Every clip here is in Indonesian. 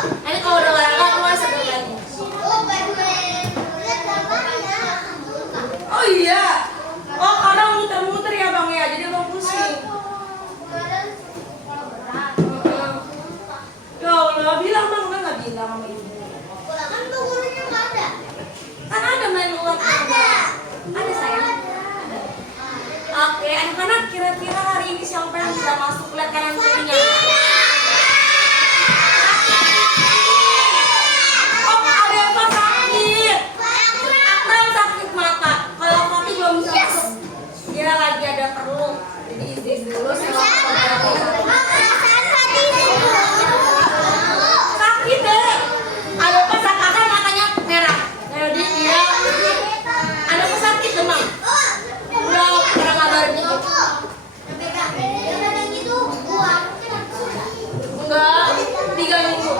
Nanti kalau udah olahraga keluar seger lagi. Oh iya. Oh karena muter-muter ya bang ya, jadi bang pusing. Ya Allah, bilang bang, nggak bilang sama ibu. Kan tuh gurunya nggak ada. Kan ada main ulang. Ada sayang. Oke, anak-anak kira-kira hari ini siapa yang bisa masuk lihat kanan kirinya? Oh, ada yang sakit. Akram sakit mata. Kalau Fatih belum bisa masuk, dia lagi ada perlu. Jadi izin dulu sama sakit deh. Ada apa sakit? Akram matanya merah. Jadi dia ada apa sakit demam? Udah pernah ngabarin gitu? Enggak, 3 minggu.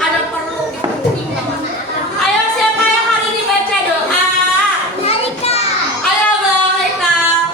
Ada perlu dipenting banget. Ayo siapa yang hari ini baca doa? Ayo bang, Haikal.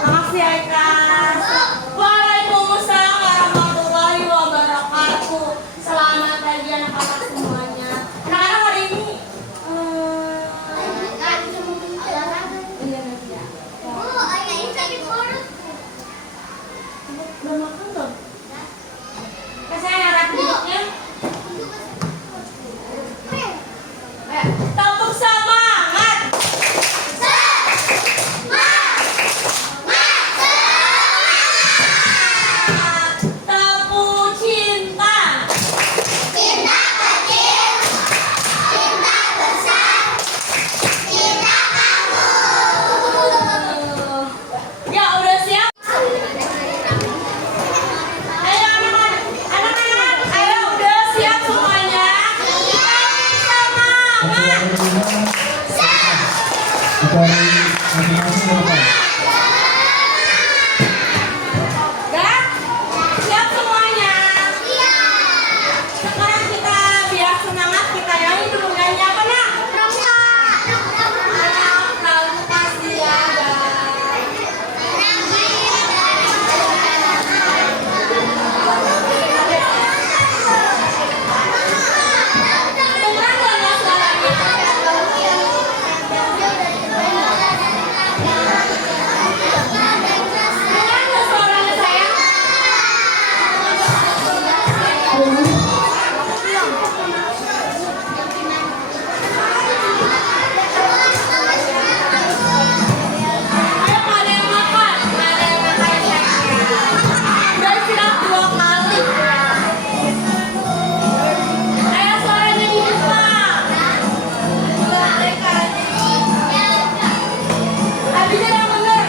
Makasih Haikal. Waalaikumsalam warahmatullahi wabarakatuh. Selamat pagi anak-anak semuanya. Anak-anak hari ini udah makan belum? Saya harap duduknya. Tepuk semangat. Tepuk cinta. Ya udah siap. Ayo anak-anak, ayo udah siap semuanya. Semangat. Udah? Siap semuanya? Sekarang kita biar semangat kita nyanyi dulu. Nyanyi apa nak? Pramuka Siaga. Dengar nggak suaranya? Dengar nggak suaranya sayang? Ayo ada yang makan, ada yang makan udah istirahat 2 kali. Ayo suaranya dibuka. Habisnya yang bener.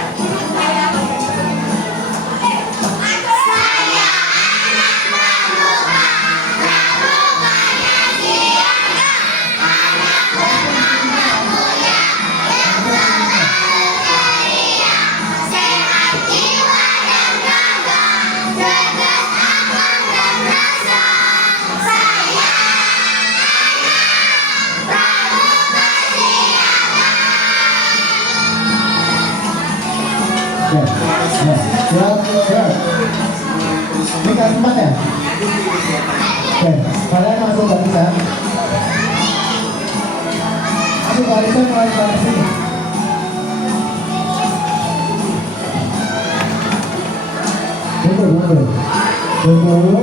Ya, ya, ya, ya. Ini barisan 4 ya? Oke, kalian masuk barisan. Masuk barisan mulai dari sini. Tunggu.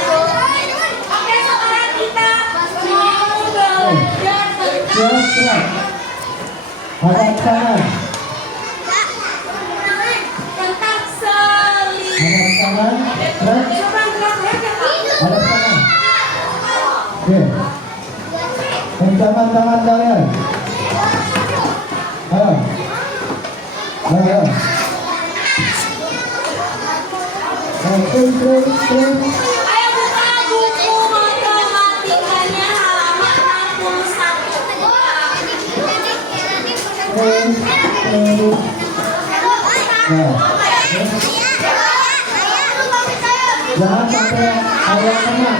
Oke, sekarang kita mau belajar Hadap kanan, tentang seling. hadap kanan, gerak, Coba gerak-gerak ya, Kak. hadap kanan. Oke, tangan kalian. Ayo. Terus. Ayo buka buku matematikanya halaman 61. Nah, jangan sampai ayam kena.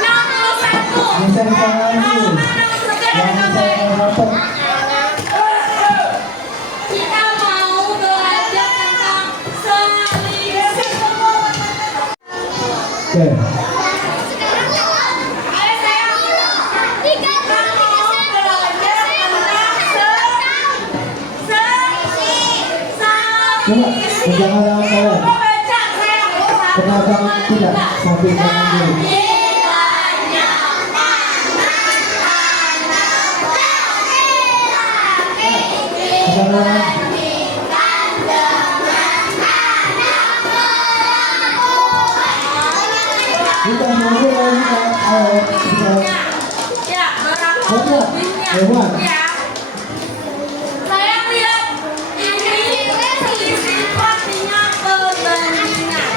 61. Bisa ditangan dulu. Jangan sampai rapet. Kita mau belajar tentang selisih. Oke. Ayo sayang. Kita mau belajar tentang Coba pegangan tangan kalian. baca sayang. Kenapa tidak sampai tangan dulu? Pegangan. Kita mau Ya, berapa Baca. lebihnya? Hewan. Ya. Saya lihat ini selisih artinya perbandingan.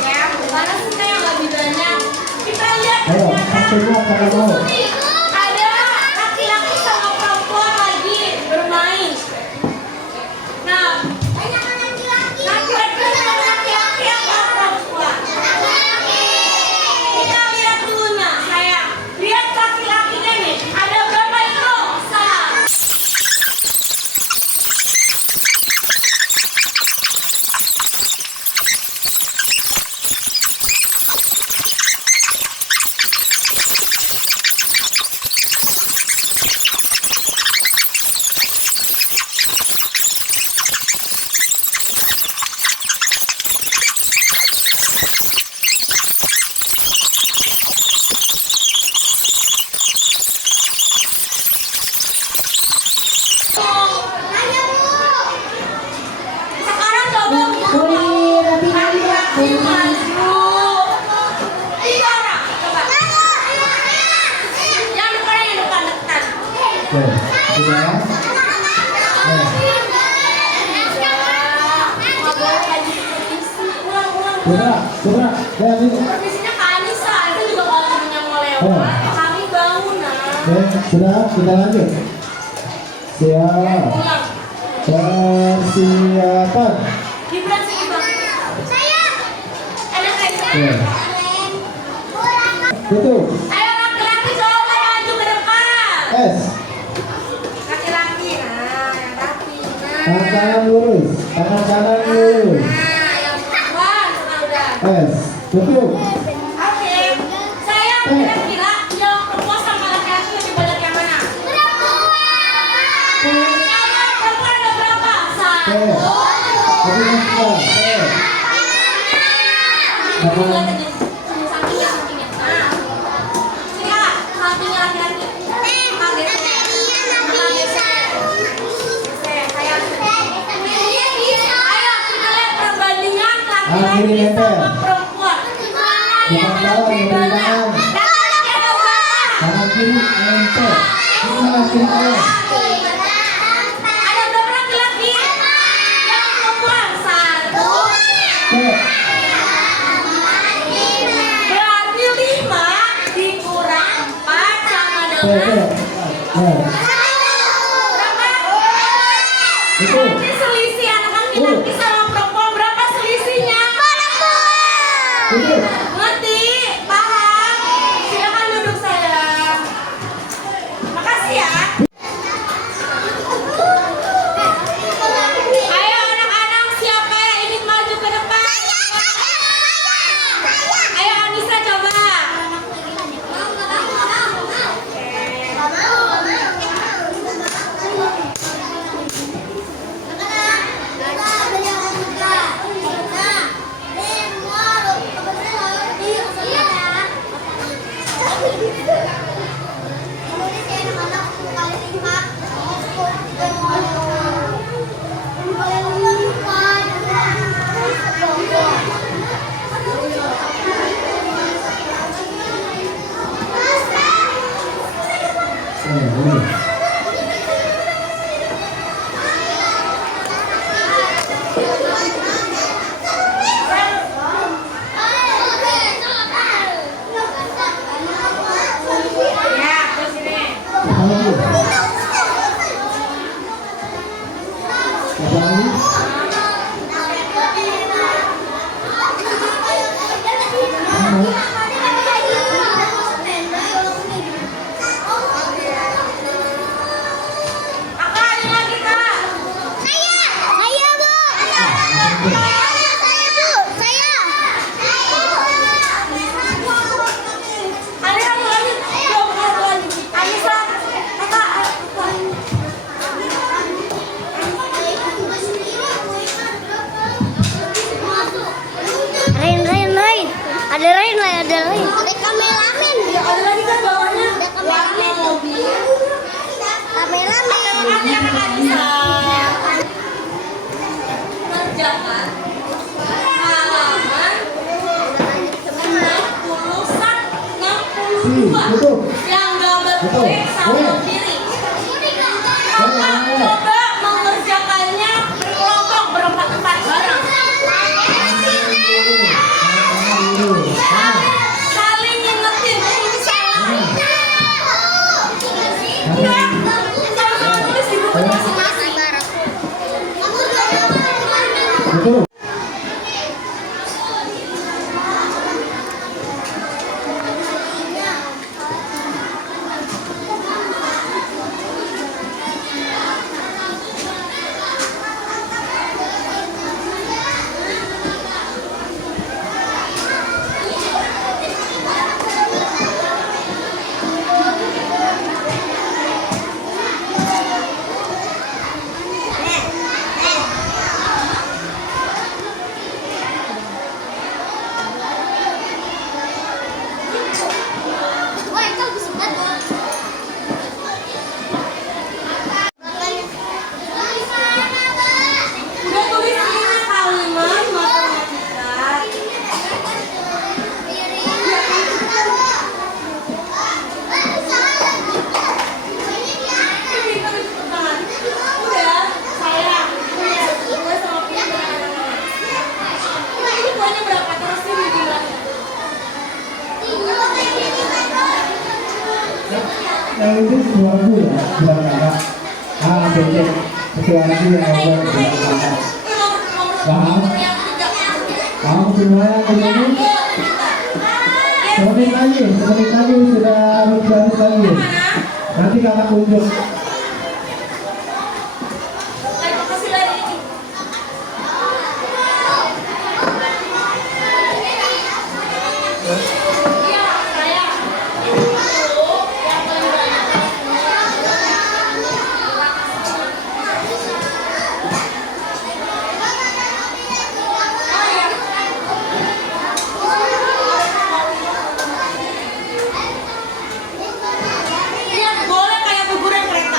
Ya, mana sih yang lebih banyak? Kita lihat Ayo, ternyata satunya kalau mau. ada laki-laki sama perempuan lagi bermain. Nah, laki-laki sama laki-laki apa perempuan? Kita lihat dulu nah, sayang. Lihat laki-lakinya nih. Ada berapa itu? Salah. Sekarang coba laki-laki maju. Tiga orang, coba. Yang depan. Oke, sudah. Nggak boleh lagi permisi. Ulang. Coba. Lihat ini. Permisinya ke Anissa, itu juga kalau temennya mau lewat. Kami bangun nah. Oke, sudah. Kita lanjut. Siap. Ulang. Persiapan. Gibran sini bang. Enak Oke. aja. Tutup. Ayo laki-laki coba maju ke depan. S. Laki-laki, nah yang rapi. Tangan kanan lurus. Tangan kanan lurus. Nah, yang perempuan udah. S. Tutup. Oke. Saya kira-kira yang perempuan sama laki-laki lebih banyak yang mana? Kalau perempuan ada berapa? Satu. Tapi masuk. Ini lihat aja. Sampingnya. Nah. Sini Kak, sampingnya laki-laki. Kak, geser. Kak, geser. Geser, sayang. Ayo kita lihat perbandingan laki-laki sama perempuan. Mana laki-laki. Ada berapa laki-laki? Yang perempuan? 1. Berarti 5 dikurang 4 sama dengan berapa? Itu. Ini selisih anak laki-laki sama perempuan, berapa selisihnya? Itu. Ngerti? Paham? Silakan duduk sayang. Makasih ya. Ayo anak-anak, siapa yang ingin maju ke depan? Ayo Anissa coba. Ya, ke sini. Kakak, ada lagi Kak. Saya, Bu. Ada satu lagi. Belum satu lagi. Anissa, Kakak. Rain. Ada Rain. Ada kameramen. Ya, ada lagi kan bawahnya. Ada kameramen. Warna mobil. Kameramen. Makasih ya Kak Anissa. Kerjakan halaman 62 yang gambar kue sama diri. Kakak coba mengerjakannya berkelompok berempat-empat bareng. Saling ngingetin, ini salah. Enggak, sama-sama tulis di buku masing-masing. Betul. Udah tulis ini kalimat matematika. Udah, saya gue sama Pia berenang. Ini kuenya berapa terus sih dibilangnya? Yang itu dua bu ya, dua kakak. A, B, C. Ketua lagi yang awal dua kakak. Paham? Kamu semua yang begini? Semenit lagi sudah berjalan lagi. Nanti kakak tunjuk. Terima kasih lagi. Iya, saya. Itu yang paling banyak. Iya, boleh kayak kuburan kereta.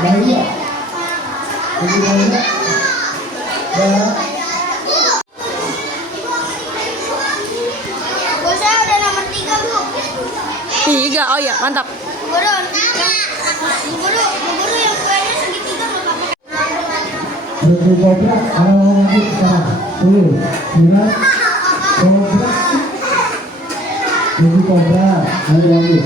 Bahia. Ibu Bahia. Ya. Bu, saya udah nomor 3, Bu. 3, oh ya mantap. Bu Guru, yang kuenya segitiga nggak pakai. Ibu Kobra, kalau mau maju sekarang. 10, 9, Kobra. Ibu Kobra, ayo lagi.